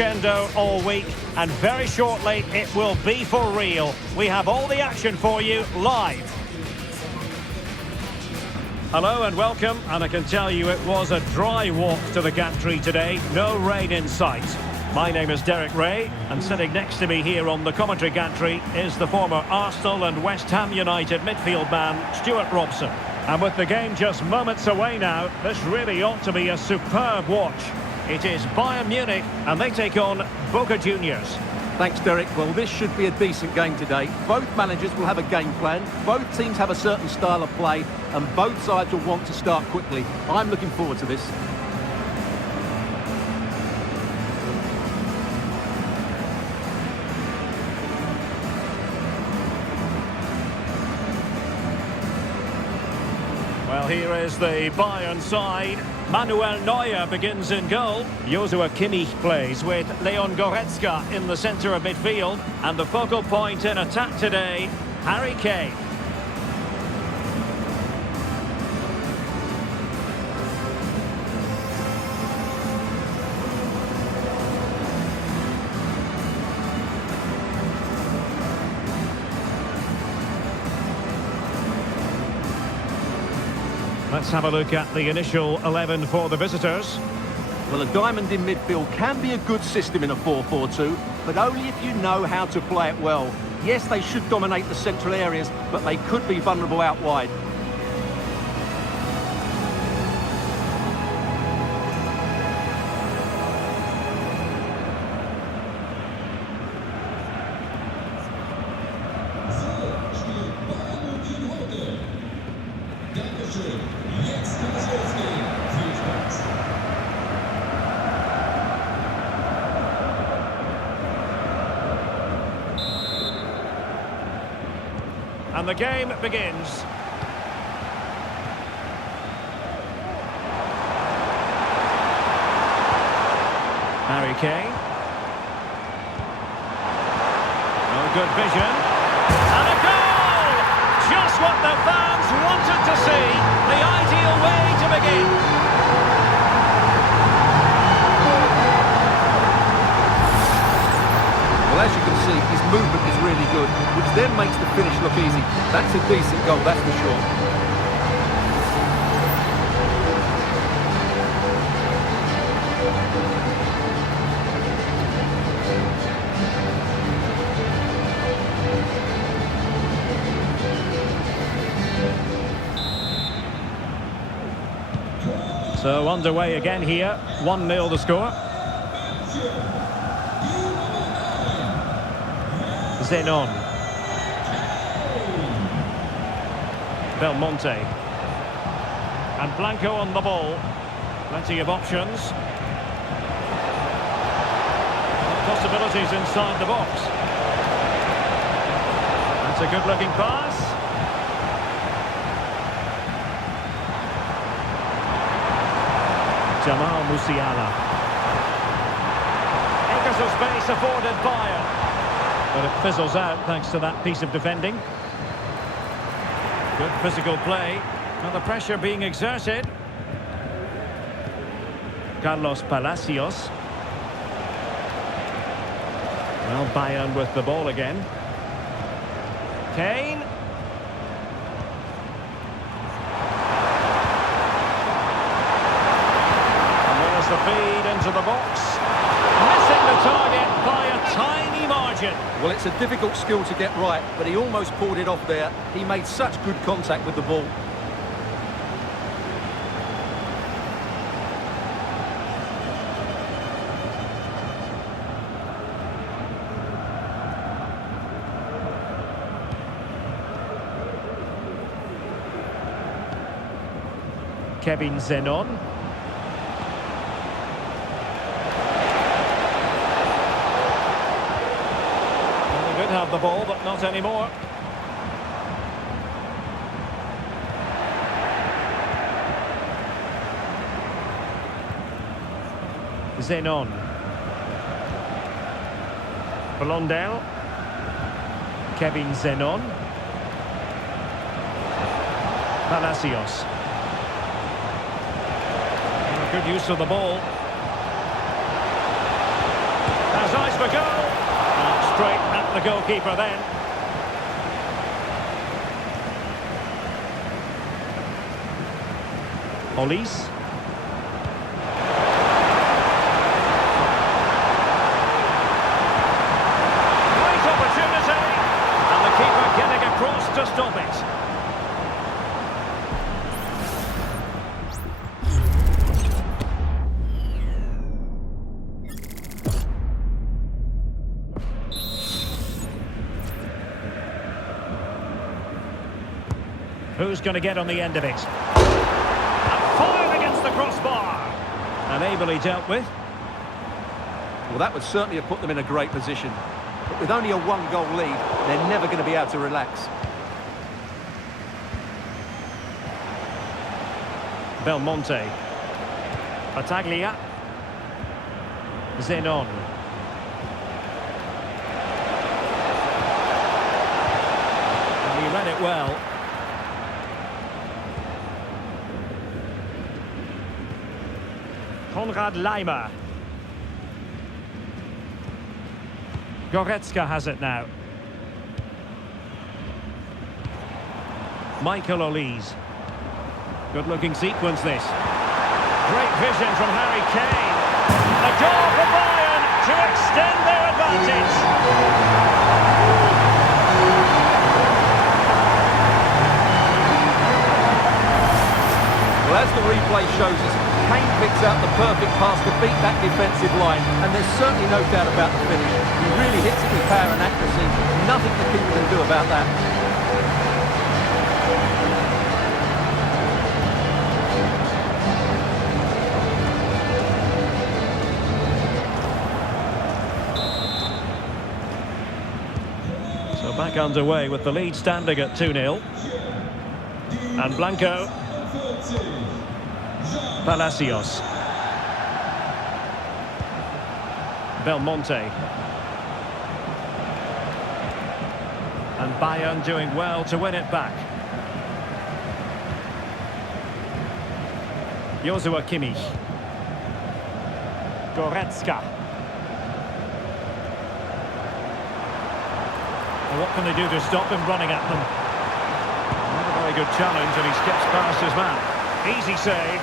crescendo all week, and very shortly it will be for real. We have all the action for you live. Hello and welcome, and I can tell you it was a dry walk to the gantry today, no rain in sight. My name is Derek Ray, and sitting next to me here on the commentary gantry is the former Arsenal and West Ham United midfield man, Stuart Robson. And with the game just moments away now, this really ought to be a superb watch. It is Bayern Munich, and they take on Boca Juniors. Thanks, Derek. Well, this should be a decent game today. Both managers will have a game plan. Both teams have a certain style of play, and both sides will want to start quickly. I'm looking forward to this. Well, here is the Bayern side. Manuel Neuer begins in goal. Joshua Kimmich plays with Leon Goretzka in the centre of midfield. And the focal point in attack today, Harry Kane. Let's have a look at the initial 11 for the visitors. Well, a diamond in midfield can be a good system in a 4-4-2, but only if you know how to play it well. Yes, they should dominate the central areas, but they could be vulnerable out wide. And the game begins. Harry Kane. No good vision. And a goal! Just what the fans wanted to see. The ideal way to begin. Well, as you can see, his movement is really good, which then makes the finish look easy. That's a decent goal, that's for sure. So underway again here, 1-0 the score. Zenon. Belmonte. And Blanco on the ball. Plenty of options. Possibilities inside the box. That's a good-looking pass. Jamal Musiala. Acres of space afforded Bayern. But it fizzles out thanks to that piece of defending. Good physical play. Now the pressure being exerted. Carlos Palacios. Well, Bayern with the ball again. Kane. And there's the feed into the box. Missing the target by a tiny margin. Well, it's a difficult skill to get right, but he almost pulled it off there. He made such good contact with the ball. Kevin Zenon. Have the ball, but not anymore. Zenon. Blondel. Kevin Zenon. Palacios. Good use of the ball. the goalkeeper then. Olise. Great opportunity. And the keeper getting across to stop it. Who's going to get on the end of it? And fired against the crossbar. And ably dealt with. Well, that would certainly have put them in a great position. But with only a one-goal lead, they're never going to be able to relax. Belmonte. Battaglia. Zenon. And he read it well. Konrad Laimer. Goretzka has it now. Michael Olise. Good-looking sequence, this. Great vision from Harry Kane. A goal for Bayern to extend their advantage. Well, as the replay shows us, Kane picks out the perfect pass to beat that defensive line, and there's certainly no doubt about the finish. He really hits it with power and accuracy. Nothing the keeper can do about that. So back underway with the lead standing at 2-0. And Blanco. Palacios. Belmonte. And Bayern doing well to win it back. Joshua Kimmich. Goretzka. Well, what can they do to stop him running at them? Not a very good challenge, and he skips past his man. Easy save.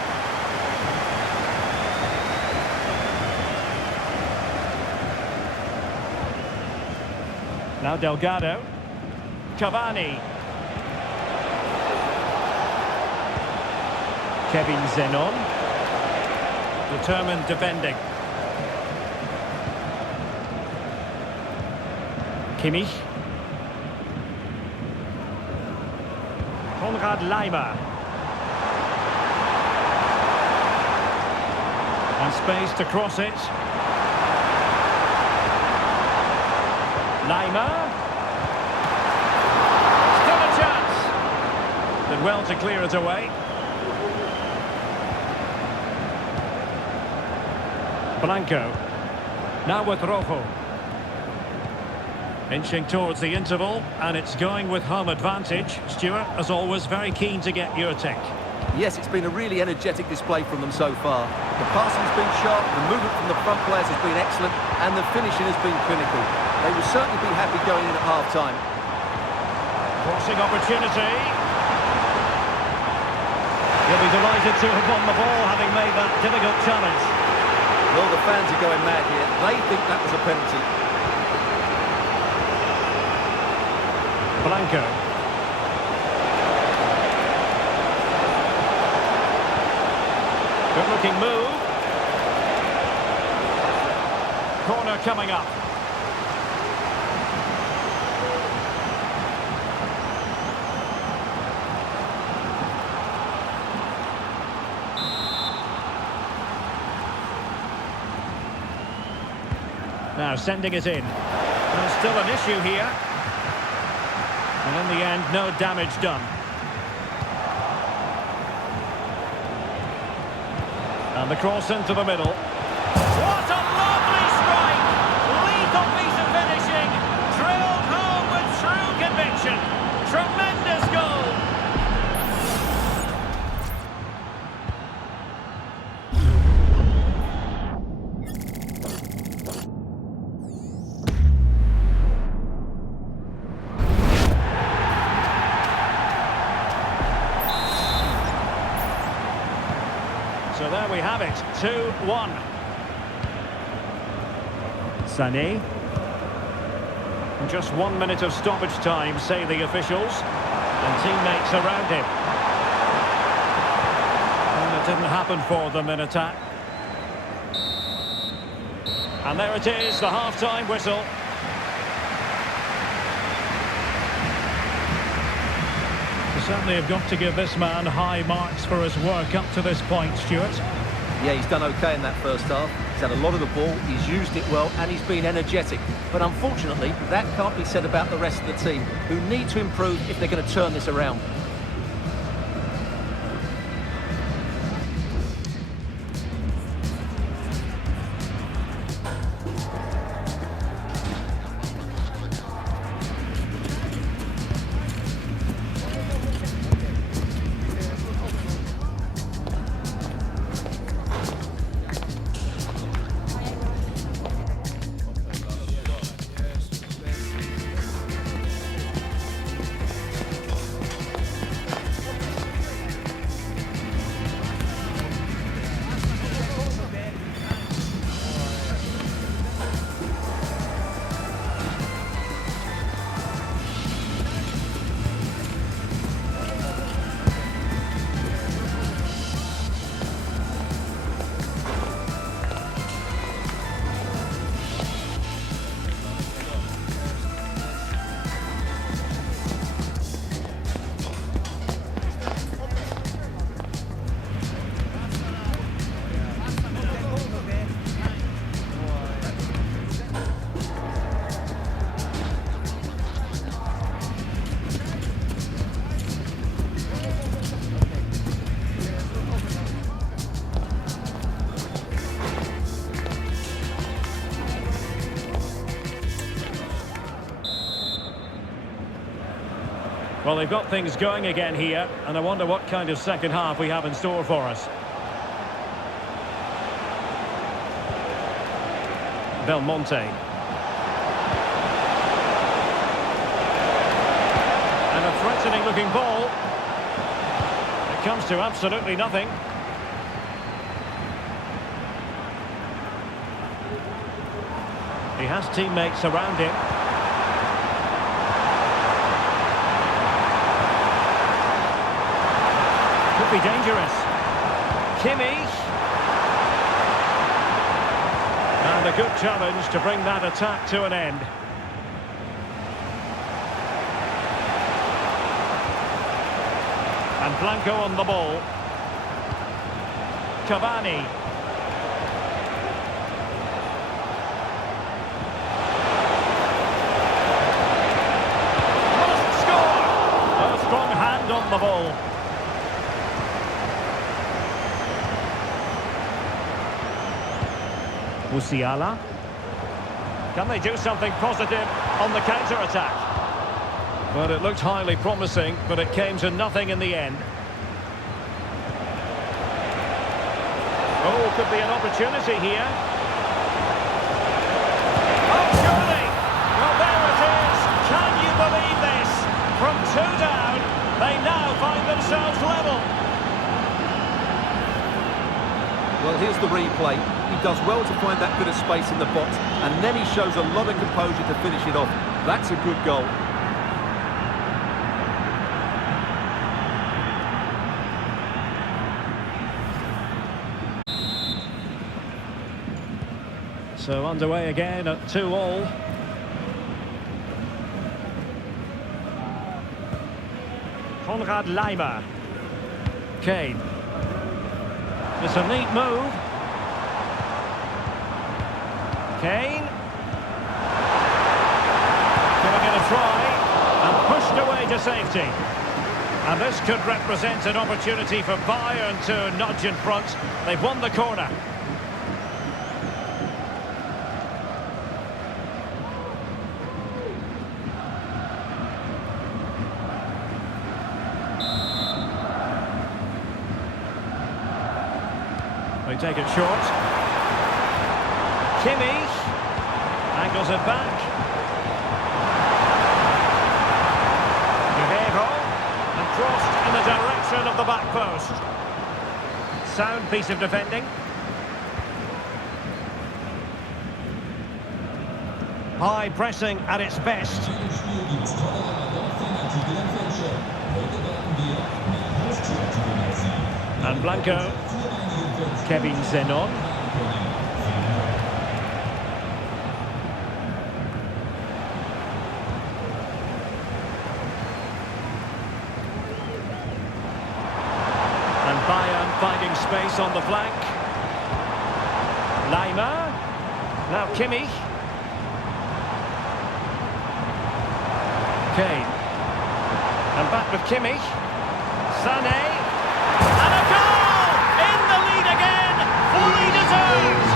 Now Delgado. Cavani. Kevin Zenon. Determined defending. Kimmich. Konrad Laimer. And space to cross it. Laimer. Still a chance. Did well to clear it away. Blanco. Now with Rojo. Inching towards the interval, and it's going with home advantage. Stuart, as always, very keen to get your take. Yes, it's been a really energetic display from them so far. The passing's been sharp, the movement from the front players has been excellent, and the finishing has been clinical. They will certainly be happy going in at half-time. Crossing opportunity. He'll be delighted to have won the ball, having made that difficult challenge. Well, the fans are going mad here. They think that was a penalty. Blanco. Good-looking move. Corner coming up. Now sending it in. There's still an issue here. And in the end, no damage done. And the cross into the middle. What a lovely strike! Lethal piece of finishing. Drilled home with true conviction. Tremendous goal. have it, 2-1. Sané. Just 1 minute of stoppage time, say the officials. And teammates around him. And it didn't happen for them in attack. And there it is, the half-time whistle. You certainly have got to give this man high marks for his work up to this point, Stuart. Yeah, he's done okay in that first half. He's had a lot of the ball, he's used it well, and he's been energetic. But unfortunately, that can't be said about the rest of the team, who need to improve if they're going to turn this around. Well, they've got things going again here, and I wonder what kind of second half we have in store for us. Belmonte. And a threatening looking ball. It comes to absolutely nothing. He has teammates around him. Could be dangerous. Kimmich. And a good challenge to bring that attack to an end. And Blanco on the ball. Cavani. Must score! A strong hand on the ball. Musiala. Can they do something positive on the counter-attack? But it looked highly promising, but it came to nothing in the end. Oh, could be an opportunity here. Oh, surely! Well, there it is! Can you believe this? From 2 down, they now find themselves level. Well, here's the replay. He does well to find that bit of space in the box, and then he shows a lot of composure to finish it off. That's a good goal. So underway again at 2-2. Konrad Laimer. Kane. It's a neat move. Kane. Giving it a try. And pushed away to safety. And this could represent an opportunity for Bayern to nudge in front. They've won the corner. They take it short. Kimmich angles it back. Guerrero, and crossed in the direction of the back post. Sound piece of defending. High pressing at its best. And Blanco. Kevin Zenon. And Bayern finding space on the flank. Laimer. Now Kimmich. Kane. And back with Kimmich. Sané. And a goal! In the lead again! Fully deserved!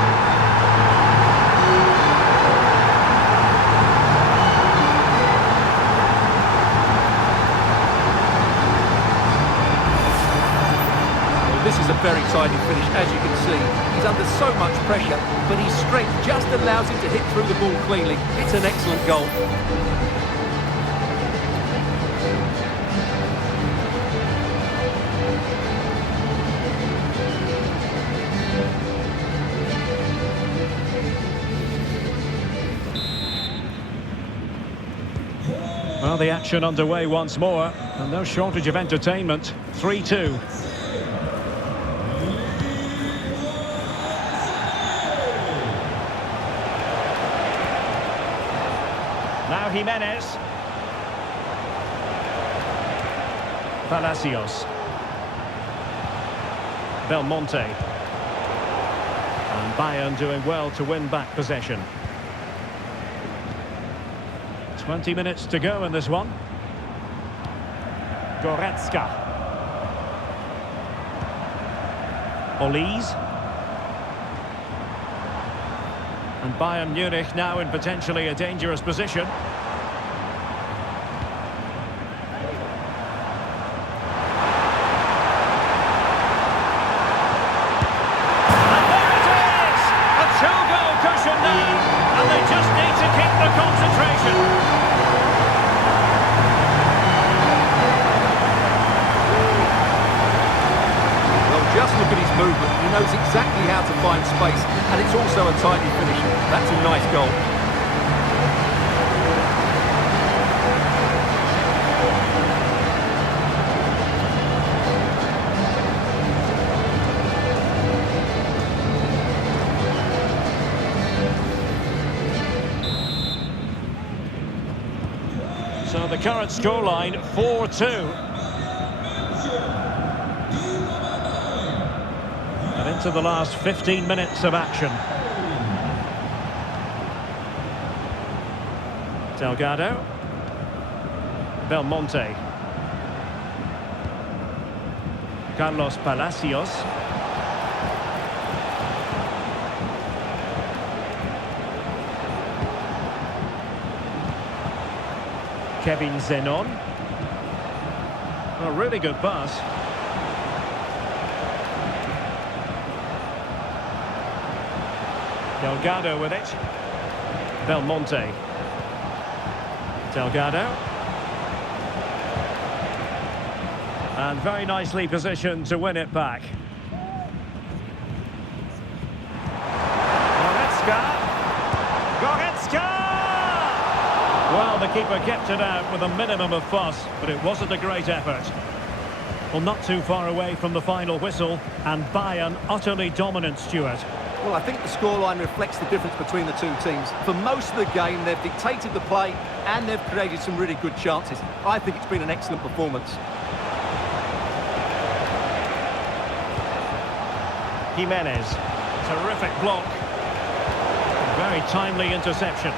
Well, this is a very tidy finish, as you can see. He's under so much pressure, but his strength just allows him to hit through the ball cleanly. It's an excellent goal. Well, the action underway once more, and no shortage of entertainment. 3-2. Now Jimenez. Palacios. Belmonte. And Bayern doing well to win back possession. 20 minutes to go in this one. Goretzka. Olise. And Bayern Munich now in potentially a dangerous position. And there it is! A two-goal cushion now, and they just need to keep the concentration. Just look at his movement. He knows exactly how to find space, and it's also a tidy finish. That's a nice goal. So the current scoreline 4-2. And into the last 15 minutes of action. Delgado. Belmonte. Carlos Palacios. Kevin Zenon. A really good pass. Delgado with it. Belmonte. Delgado. And very nicely positioned to win it back. Goretzka! Well, the keeper kept it out with a minimum of fuss, but it wasn't a great effort. Well, not too far away from the final whistle, and Bayern utterly dominant, Stuart. Well, I think the scoreline reflects the difference between the two teams. For most of the game, they've dictated the play and they've created some really good chances. I think it's been an excellent performance. Jimenez. Terrific block. Very timely interception.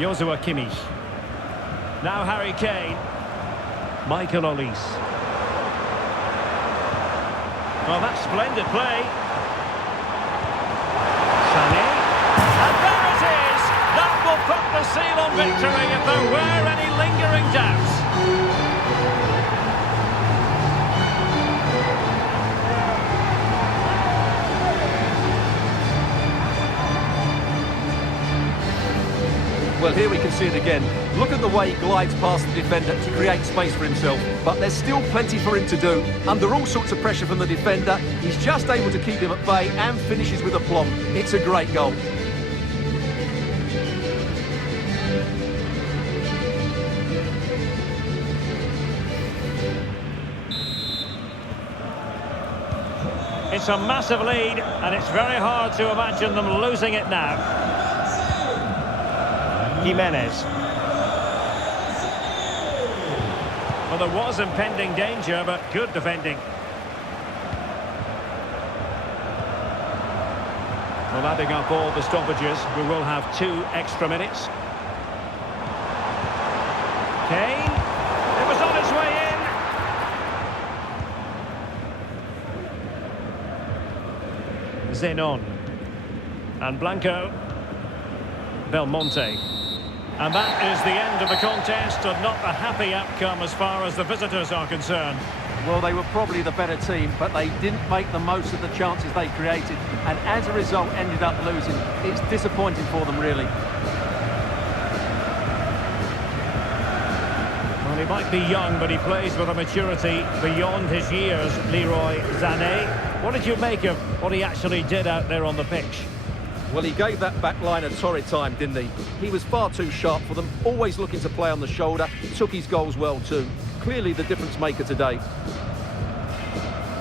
Joshua Kimmich. Now Harry Kane. Michael Olise. Well, that's splendid play. Sané. And there it is! That will put the seal on victory if there were any lingering doubts. Well, here we can see it again. Look at the way he glides past the defender to create space for himself. But there's still plenty for him to do. Under all sorts of pressure from the defender, he's just able to keep him at bay and finishes with aplomb. It's a great goal. It's a massive lead, and it's very hard to imagine them losing it now. Jimenez. Well, there was impending danger, but good defending. Well, adding up all the stoppages, we will have 2 extra minutes. Kane. It was on its way in. Zenon. And Blanco. Belmonte. And that is the end of the contest, and not a happy outcome as far as the visitors are concerned. Well, they were probably the better team, but they didn't make the most of the chances they created, and as a result ended up losing. It's disappointing for them, really. Well, he might be young, but he plays with a maturity beyond his years, Leroy Sané. What did you make of what he actually did out there on the pitch? Well, he gave that back line a torrid time, didn't he? He was far too sharp for them, always looking to play on the shoulder, took his goals well too. Clearly the difference maker today.